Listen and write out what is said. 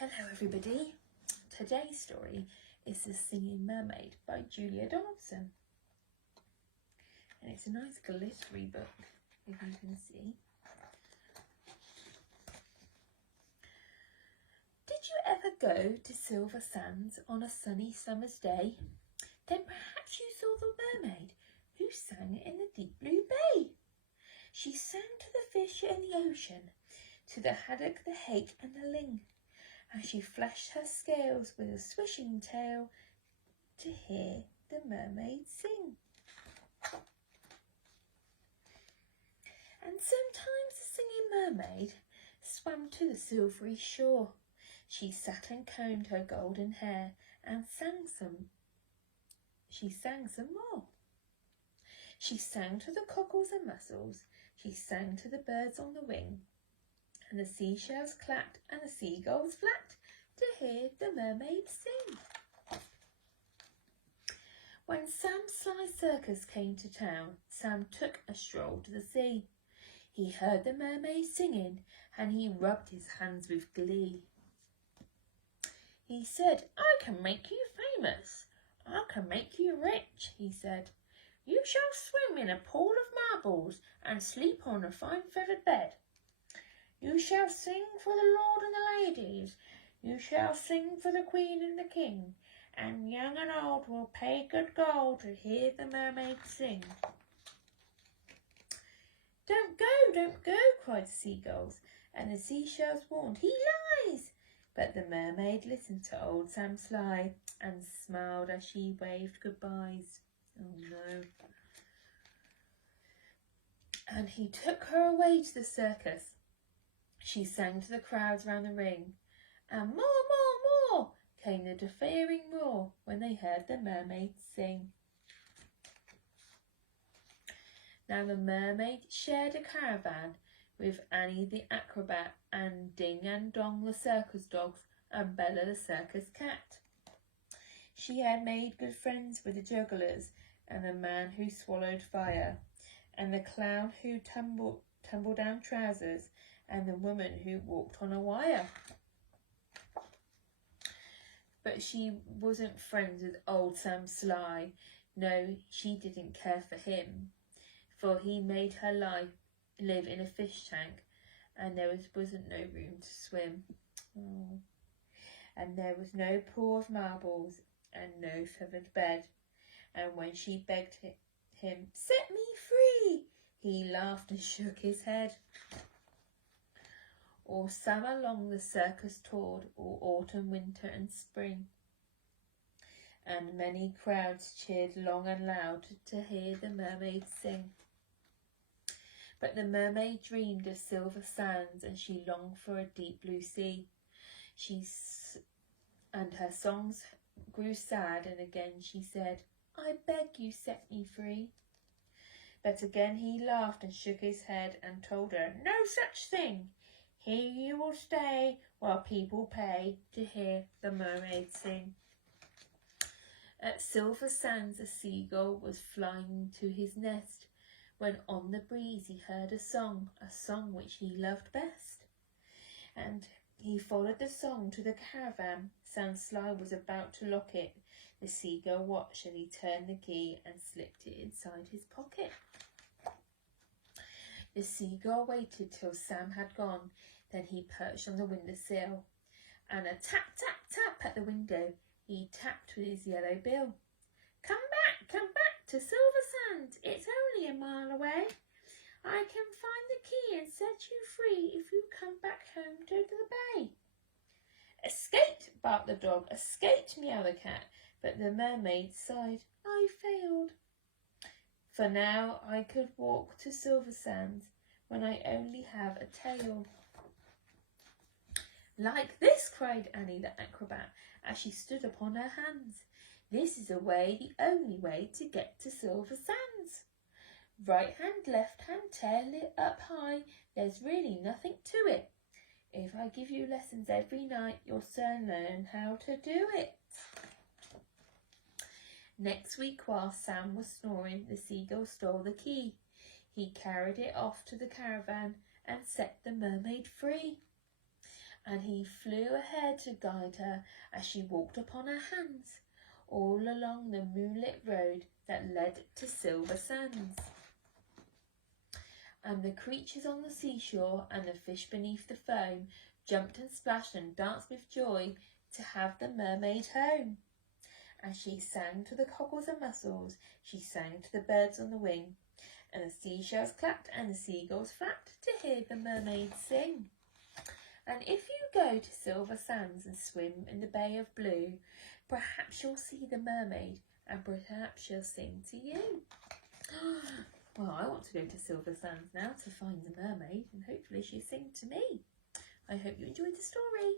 Hello everybody. Today's story is The Singing Mermaid by Julia Donaldson. And it's a nice glittery book, if you can see. Did you ever go to Silver Sands on a sunny summer's day? Then perhaps you saw the mermaid who sang in the deep blue bay. She sang to the fish in the ocean, to the haddock, the hake and the ling, as she flashed her scales with a swishing tail to hear the mermaid sing. And sometimes the singing mermaid swam to the silvery shore. She sat and combed her golden hair and sang some more. She sang to the cockles and mussels. She sang to the birds on the wing. And the seashells clapped and the seagulls flapped to hear the mermaid sing. When Sam's Sly Circus came to town, Sam took a stroll to the sea. He heard the mermaid singing and he rubbed his hands with glee. He said, "I can make you famous. I can make you rich," he said. "You shall swim in a pool of marbles and sleep on a fine feathered bed. You shall sing for the lord and the ladies. You shall sing for the queen and the king. And young and old will pay good gold to hear the mermaid sing." "Don't go," cried the seagulls, and the seashells warned, "He lies." But the mermaid listened to old Sam Sly and smiled as she waved goodbyes. Oh no. And he took her away to the circus. She sang to the crowds round the ring, and more came the deafening roar when they heard the mermaid sing. Now the mermaid shared a caravan with Annie the acrobat and Ding and Dong the circus dogs and Bella the circus cat. She had made good friends with the jugglers and the man who swallowed fire and the clown who tumbled down trousers and the woman who walked on a wire. But she wasn't friends with old Sam Sly. No, she didn't care for him, for he made her live in a fish tank, and there wasn't no room to swim. Oh. And there was no pool of marbles and no feathered bed. And when she begged him, "Set me free," he laughed and shook his head. All summer long the circus toured, all autumn, winter and spring, and many crowds cheered long and loud to hear the mermaid sing. But the mermaid dreamed of silver sands and she longed for a deep blue sea. And her songs grew sad, and again she said, "I beg you set me free." But again he laughed and shook his head and told her, "No such thing. Here you will stay while people pay to hear the mermaid sing." At Silver Sands a seagull was flying to his nest, when on the breeze he heard a song which he loved best. And he followed the song to the caravan. Sam Sly was about to lock it. The seagull watched and he turned the key and slipped it inside his pocket. The seagull waited till Sam had gone. Then he perched on the windowsill, and a tap, tap, tap at the window he tapped with his yellow bill. Come back to Silver Sands. It's only a mile away. I can find the key and set you free if you come back home to the bay." "Escaped," barked the dog. "Escaped," meowed the cat. But the mermaid sighed, "I failed. For now I could walk to Silver Sands when I only have a tail." "Like this," cried Annie the acrobat as she stood upon her hands. "This is the only way to get to Silver Sands. Right hand, left hand, tail it up high. There's really nothing to it. If I give you lessons every night, you'll soon learn how to do it." Next week, while Sam was snoring, the seagull stole the key. He carried it off to the caravan and set the mermaid free. and he flew ahead to guide her as she walked upon her hands all along the moonlit road that led to Silver Sands. And the creatures on the seashore and the fish beneath the foam jumped and splashed and danced with joy to have the mermaid home. As she sang to the cockles and mussels, she sang to the birds on the wing, and the seashells clapped and the seagulls flapped to hear the mermaid sing. And if you go to Silver Sands and swim in the Bay of Blue, perhaps you'll see the mermaid and perhaps she'll sing to you. Well, I want to go to Silver Sands now to find the mermaid and hopefully she'll sing to me. I hope you enjoyed the story.